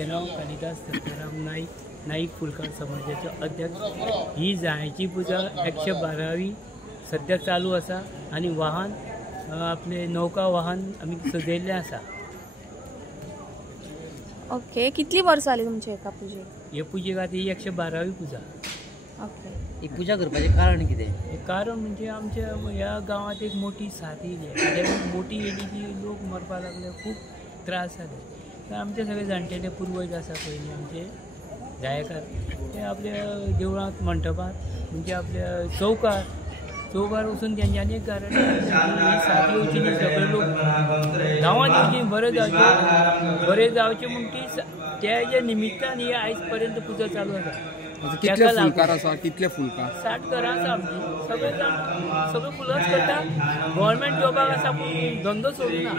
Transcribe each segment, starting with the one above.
माझे नाव कालिदास सत्याराम नाईक फुलकार समाजाचे अध्यक्ष। ही जायची पूजा 112वी सध्या चालू असा आणि वाहन आपले नौका वाहन आम्ही सजयल्लें आसा। ओके, कितली वर्सां जाली तुमच्या एका पुजेक? हे पुजेक आतां ही 112वी पूजा। ओके, ही पूजा करपाचें कारण कितें? कारण म्हणजे आमच्या ह्या गावात एक मोठी साथ येयली, मोठी येयली की लोक मरपाक लागले, खूप त्रास जाले। तर आमचे सगळे जाणटेले पूर्वज आसा पयलीं आमचे जायकार ते आपल्या देवळांत मंडपांत म्हणजे आपल्या चौकार वचून तेंच्यांनी एक गाराणें साथ येवची न्ही, सगळे लोक गांवांत येवची, बरें जावचें म्हूण ती त्या निमित्तान ही आयज पर्यंत पुजा चालू आसा। कितले फुलकार आसा? कितले फुलकार? 60 घरां आसा आमची। सगळे फुलांच करता, गव्हर्मेंट जॉबाक आसा पूण धंदो सोडूना,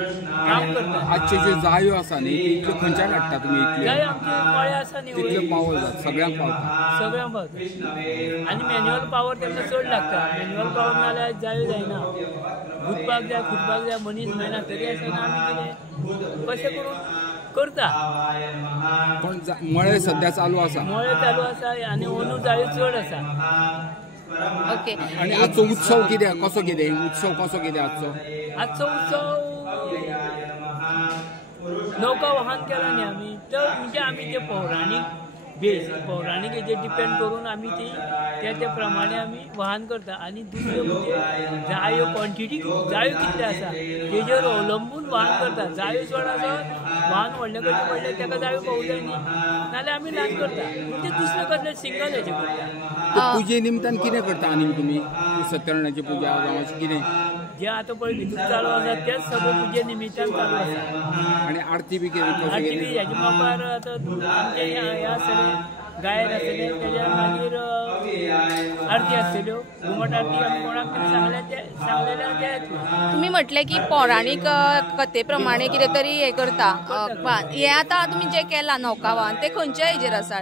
काम करता। आजचे जे जायो आसा न्ही इतल्यो खंयच्यान हाडटा तुमी? इतले जाय आमचे मळे आसा न्ही, तितले पावल सगळ्यांक पावता? सगळ्यांक पावता आनी मॅन्युअल पावर तेंका चड लागता। मॅन्युअल पावर नाल्यार जायो जायना, गुंतपाक जाय खुरपाक जाय मनीस मेळना, तरी आसतना आमी कितें कशें करून करता। पण मळे सध्या चालू आसा? मळे चालू आसा आनी अंदू जायो चड आसा। ओके, आणि आजचो उत्सव कितें? कसो कितें उत्सव कसो कितें आजचो? आजचो उत्सव नौका वाहन केला न्ही आमी, तर म्हणजे आमी ते पौराणीक हेजेर डिपेंड करून आमी ती त्या प्रमाणे आमी वाहन करता। आनी दुसरें म्हणजे जायो क्वॉन्टिटी जायो कितले आसा तेजेर अवलंबून वाहन करता। जायो चड आसत वाहन व्हडलें करचें पडलें तेका जायो पावूं जाय न्ही, नाल्यार आमी ल्हान करता, म्हणजे दुसरें कसलें सिंगल हेजें करता। पुजे निमतान कितें करता आनी तुमी? सत्यनारायणाची पुजा जावं अशें कितें जे आतां पळय भितूर चालू आसा तेच सगळे पुजे निमित्तान चालू आसा। आनी आरती बी कितें? आरती बी हेजे मापार आतां आमचे हे आसतले गायक आसतले, तेज्या मागीर आरती आसतल्यो, घुमट आरती आमी कोणाक कितें सांगलेलें ते येतलें। तुम्ही म्हटलें की पौराणीक कथे प्रमाणे कितें तरी हे करता, हे आतां तुमी जे केला नौका वाहन ते खंयच्या हेजेर आसा?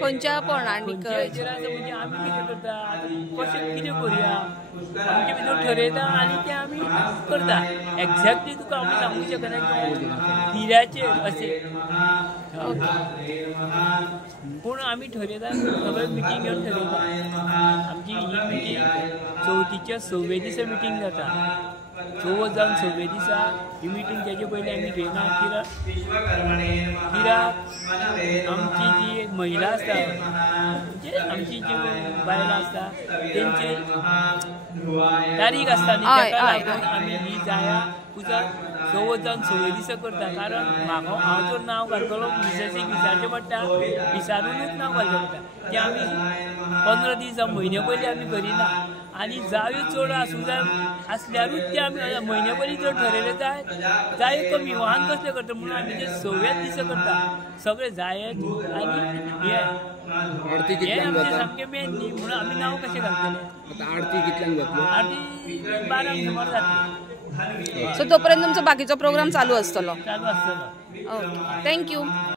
खंयच्या पौराणीक हेजेर आसा म्हणजे आमी कितें करता, कशें कितें करुया आमचे भितर ठरयता आनी तें आमी करता। एक्झॅक्टली तुका आमी सांगूं शकना की किऱ्याचेर अशें, पूण आमी ठरयता, सगळे मिटींग घेवन ठरयता। आमची ही मिटींग चवथीच्या 6वे दिसा मिटींग जाता। चवथ जावन 6वे दिसा ही मिटींग, तेजे पयलीं आमी घेयना कित्याक आमची जी एक महिला आसता म्हणजे आमची जी बायलां आसता तेंची तारीख आसता न्ही, ताका लागून आमी ही जाया पुजा चवथ जावन 6वे दिसा करता। कारण हांव जर नांव घालतलो मिसेसीक विचारचें पडटा, विचारूनच नांव घालचें पडटा। तें आमी 15 दीस जावं म्हयने पयलीं आमी करिना। आनी जायो चड आसूं जाय आसल्यारूच ते आमी म्हयने पयलीं जर ठरयलें जायो कमी वाहन कसलें करता म्हणून आमी ते 6व्याच दिसा करता सगळे जाये आनी हे आमचें सामकें मेन न्ही, म्हणून आमी नांव कशें घालतले। आरती कितल्यांक जातली? आरती 12 सुमार जातली। सो तोपर्यंत तुमचो बाकीचो प्रोग्राम चालू आसतलो? चालू आसतलो। Okay, thank you.